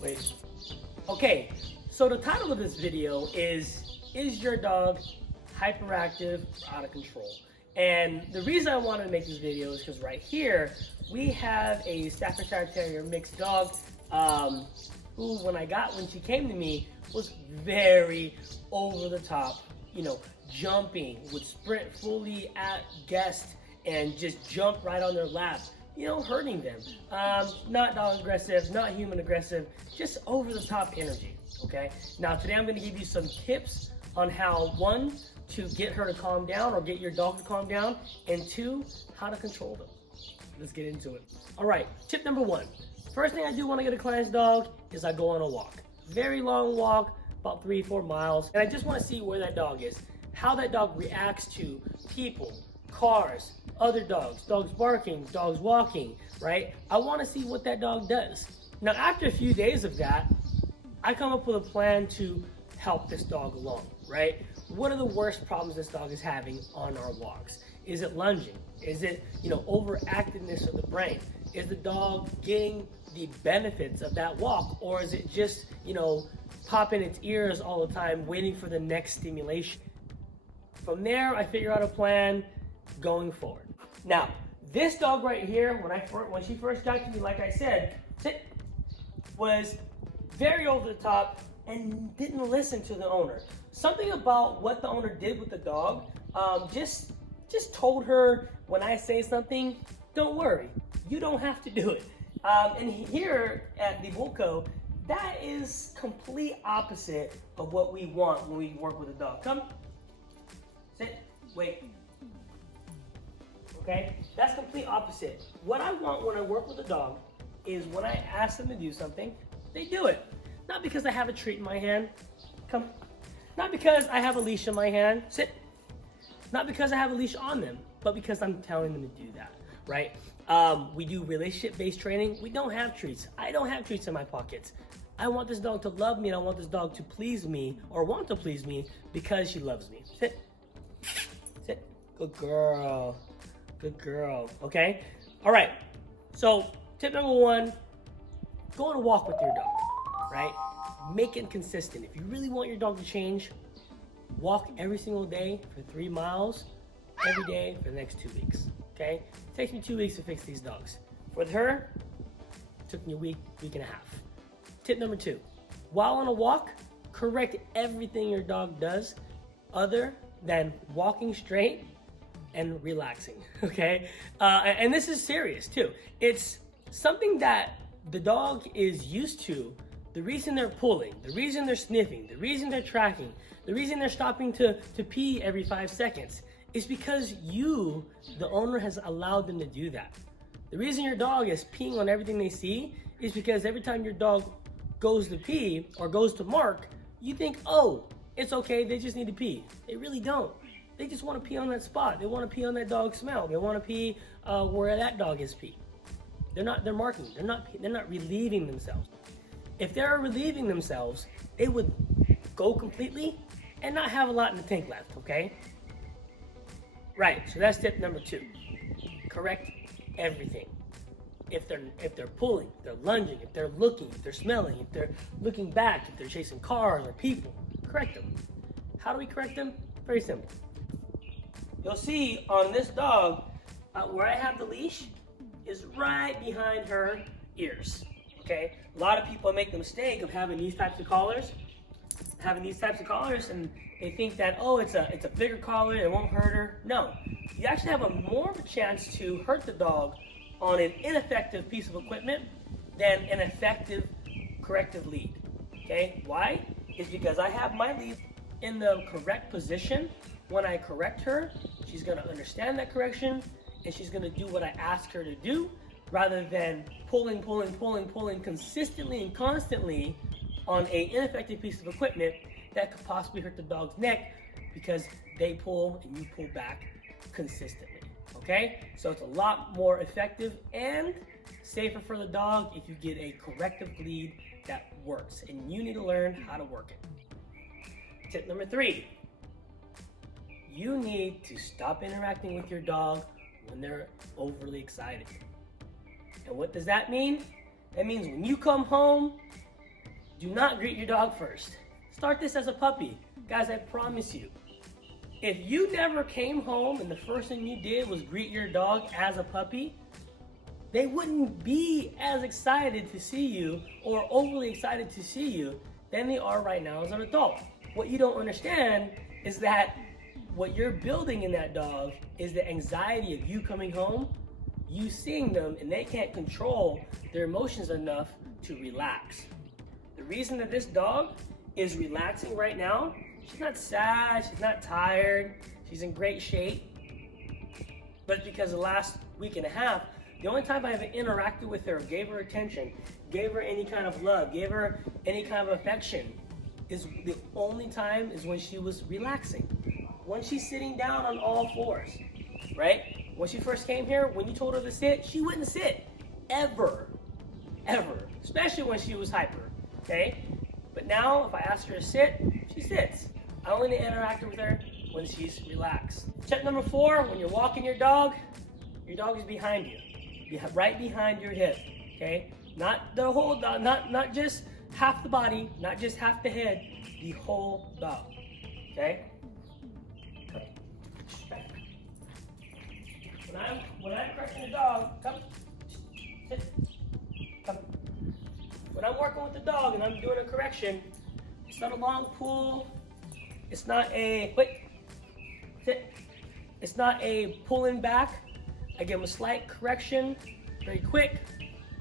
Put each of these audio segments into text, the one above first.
Wait. Okay, so the title of this video is your dog hyperactive or out of control? And the reason I wanted to make this video is because right here, we have a Staffordshire Terrier mixed dog who, when she came to me, was very over the top, jumping, would sprint fully at guests and just jump right on their lap, hurting them. Not dog aggressive, not human aggressive, just over the top energy, okay? Now today I'm gonna give you some tips on how, one, to get her to calm down or get your dog to calm down, and two, how to control them. Let's get into it. All right, tip number one. First thing I do when I get a client's dog is I go on a walk. Very long walk, about 3-4 miles, and I just wanna see where that dog is, how that dog reacts to people, cars, other dogs, dogs barking, dogs walking, right? I wanna see what that dog does. Now, after a few days of that, I come up with a plan to help this dog along, right? What are the worst problems this dog is having on our walks? Is it lunging? Is it, overactiveness of the brain? Is the dog getting the benefits of that walk? Or is it just, popping its ears all the time, waiting for the next stimulation? From there, I figure out a plan going forward. Now, this dog right here, when she first got to me, like I said, was very over the top and didn't listen to the owner. Something about what the owner did with the dog just told her, when I say something, don't worry, you don't have to do it. And here at the Volco, that is complete opposite of what we want when we work with a dog. Come, sit, wait. Okay, that's complete opposite. What I want when I work with a dog is when I ask them to do something, they do it. Not because I have a treat in my hand, come. Not because I have a leash in my hand, sit. Not because I have a leash on them, but because I'm telling them to do that, right? We do relationship-based training. We don't have treats. I don't have treats in my pockets. I want this dog to love me, and I want this dog to please me, or want to please me, because she loves me. Sit, sit, good girl. Good girl, okay? All right, so tip number one, go on a walk with your dog, right? Make it consistent. If you really want your dog to change, walk every single day for 3 miles, every day for the next 2 weeks, okay? It takes me 2 weeks to fix these dogs. With her, it took me a week and a half. Tip number two, while on a walk, correct everything your dog does other than walking straight and relaxing, okay? And this is serious too. It's something that the dog is used to. The reason they're pulling, the reason they're sniffing, the reason they're tracking, the reason they're stopping to pee every 5 seconds is because you, the owner, has allowed them to do that. The reason your dog is peeing on everything they see is because every time your dog goes to pee or goes to mark, you think, oh, it's okay, they just need to pee. They really don't. They just want to pee on that spot. They want to pee on that dog's smell. They want to pee where that dog is pee. They're marking. They're not relieving themselves. If they're relieving themselves, they would go completely and not have a lot in the tank left, okay? Right, so that's tip number two. Correct everything. If they're pulling, if they're lunging, if they're looking, if they're smelling, if they're looking back, if they're chasing cars or people, correct them. How do we correct them? Very simple. You'll see on this dog, where I have the leash is right behind her ears, okay? A lot of people make the mistake of having these types of collars, and they think that, oh, it's a bigger collar, it won't hurt her. No, you actually have more of a chance to hurt the dog on an ineffective piece of equipment than an effective corrective lead, okay? Why? It's because I have my lead in the correct position. When I correct her, she's gonna understand that correction, and she's gonna do what I ask her to do, rather than pulling consistently and constantly on an ineffective piece of equipment that could possibly hurt the dog's neck because they pull and you pull back consistently, okay? So it's a lot more effective and safer for the dog if you get a corrective lead that works, and you need to learn how to work it. Tip number three, you need to stop interacting with your dog when they're overly excited. And what does that mean? That means when you come home, Do not greet your dog first. Start this as a puppy. Guys, I promise you, if you never came home and the first thing you did was greet your dog as a puppy, they wouldn't be as excited to see you or overly excited to see you than they are right now as an adult. What you don't understand is that what you're building in that dog is the anxiety of you coming home, you seeing them, and they can't control their emotions enough to relax. The reason that this dog is relaxing right now, she's not sad, she's not tired, she's in great shape, but it's because the last week and a half, the only time I ever interacted with her, gave her attention, gave her any kind of love, gave her any kind of affection, is the only time is when she was relaxing. When she's sitting down on all fours, right? When she first came here, when you told her to sit, she wouldn't sit, ever, especially when she was hyper, okay? But now, if I ask her to sit, she sits. I only interact with her when she's relaxed. Tip number 4, when you're walking your dog is behind you, right behind your hip, okay? Not the whole dog, not just half the body, not just half the head, the whole dog, okay? When I'm correcting the dog, come, sit, come. When I'm working with the dog and I'm doing a correction, it's not a long pull, it's not a, wait, sit. It's not a pulling back. I give them a slight correction, very quick,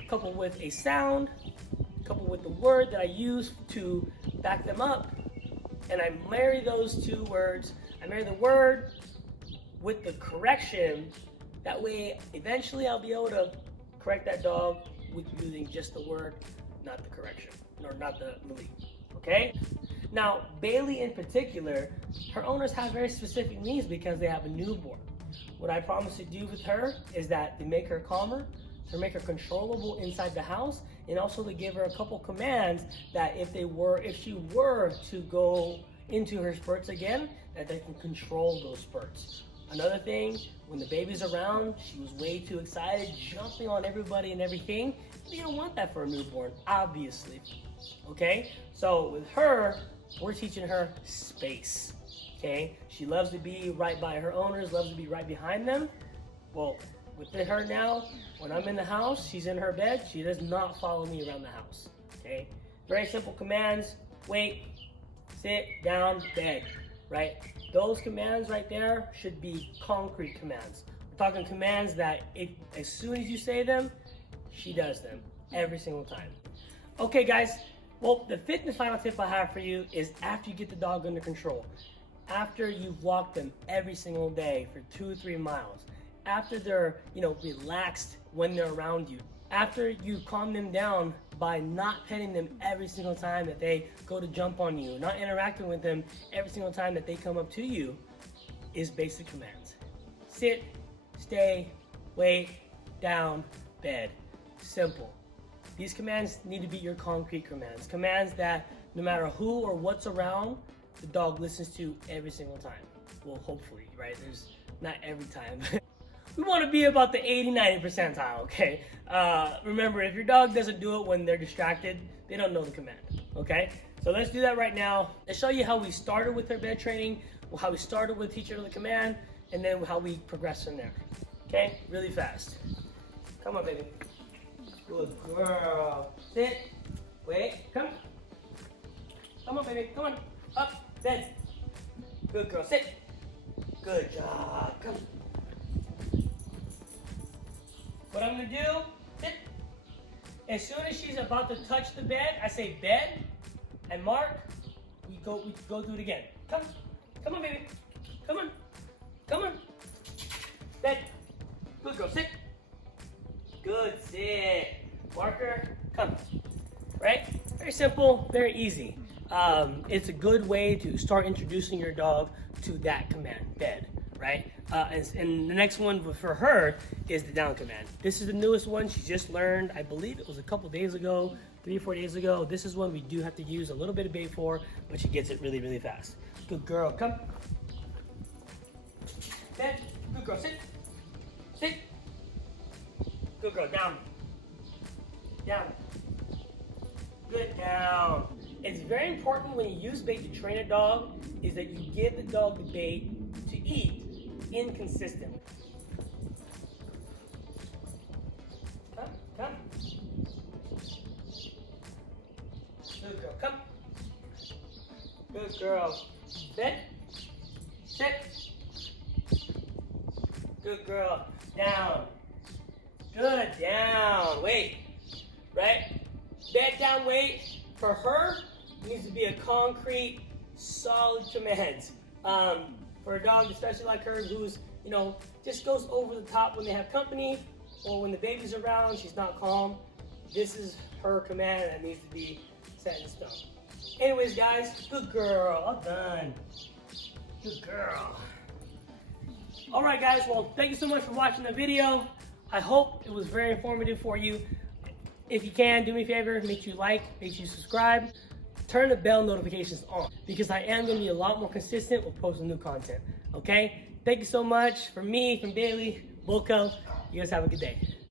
coupled with a sound, coupled with the word that I use to back them up, and I marry those two words. I marry the word with the correction. That way, eventually I'll be able to correct that dog with using just the word, not the correction, or not the lead, okay? Now, Bailey in particular, her owners have very specific needs because they have a newborn. What I promise to do with her is that to make her calmer, to make her controllable inside the house, and also to give her a couple commands that if she were to go into her spurts again, that they can control those spurts. Another thing, when the baby's around, she was way too excited, jumping on everybody and everything. You don't want that for a newborn, obviously, okay? So with her, we're teaching her space, okay? She loves to be right by her owners, loves to be right behind them. Well, with her now, when I'm in the house, she's in her bed, she does not follow me around the house, okay? Very simple commands: wait, sit, down, bed, right? Those commands right there should be concrete commands. We're talking commands that as soon as you say them, she does them every single time. Okay, guys, well, the fifth and final tip I have for you is after you get the dog under control, after you've walked them every single day for 2 or 3 miles, after they're, relaxed when they're around you, after you calm them down by not petting them every single time that they go to jump on you, not interacting with them every single time that they come up to you, is basic commands. Sit, stay, wait, down, bed. Simple. These commands need to be your concrete commands. Commands that no matter who or what's around, the dog listens to every single time. Well, hopefully, right? There's not every time. We want to be about the 80-90 percentile, okay? Remember, if your dog doesn't do it when they're distracted, they don't know the command, okay? So let's do that right now. Let's show you how we started with our bed training, how we started with teaching her the command, and then how we progress from there, okay? Really fast. Come on, baby. Good girl. Sit. Wait. Come. Come on, baby. Come on. Up. Bed. Good girl. Sit. Good job. Come. What I'm gonna do, sit. As soon as she's about to touch the bed, I say bed, and mark, we go do it again. Come on, baby, come on, bed, good girl, sit, good, sit, marker, come, right? Very simple, very easy. It's a good way to start introducing your dog to that command, bed. Right? And the next one for her is the down command. This is the newest one she just learned. I believe it was a couple days ago, 3 or 4 days ago. This is one we do have to use a little bit of bait for, but she gets it really, really fast. Good girl, come. Bed. Good girl, sit. Sit. Good girl, down. Down. Good, down. It's very important when you use bait to train a dog is that you give the dog the bait to eat inconsistently. Come, come. Good girl, come. Good girl. Sit. Sit. Good girl. Down. Good. Down. Wait. Right? Bed down, wait. For her, needs to be a concrete, solid command. For a dog, especially like her, who's, just goes over the top when they have company or when the baby's around, she's not calm. This is her command that needs to be set in stone. Anyways, guys, good girl. All done. Good girl. All right, guys. Well, thank you so much for watching the video. I hope it was very informative for you. If you can, do me a favor, make sure you like, make sure you subscribe, turn the bell notifications on, because I am going to be a lot more consistent with posting new content, okay? Thank you so much. From me, from Bailey, Bulko, you guys have a good day.